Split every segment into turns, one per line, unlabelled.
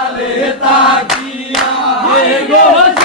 Alerta guia.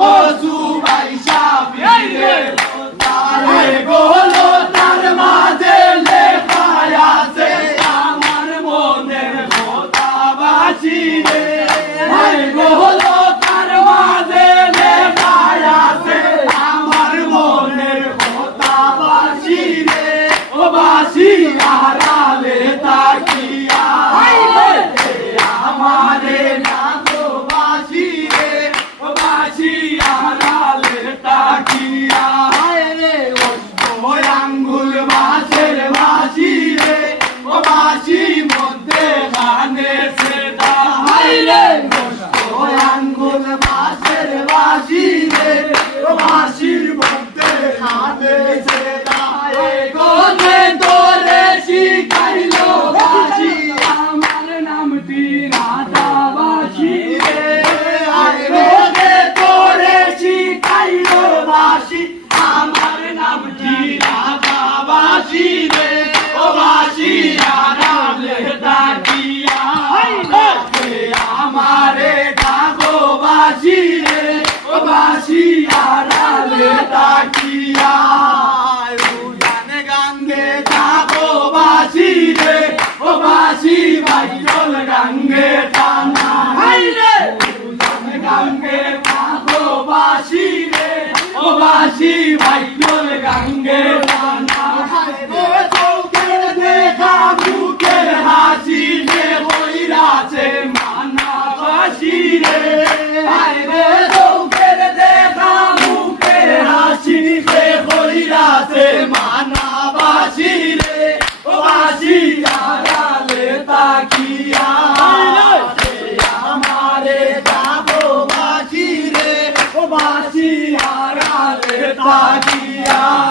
famoso Anderson. যায় উজানে গাঙ্গে থাকো বাসি রে। ও বাসি বাইজল গাঙ্গে টানা। হাই রে! উজানে গাঙ্গে থাকো বাসি রে। ও ਤੇਰੇ ਤਾਜੀਆ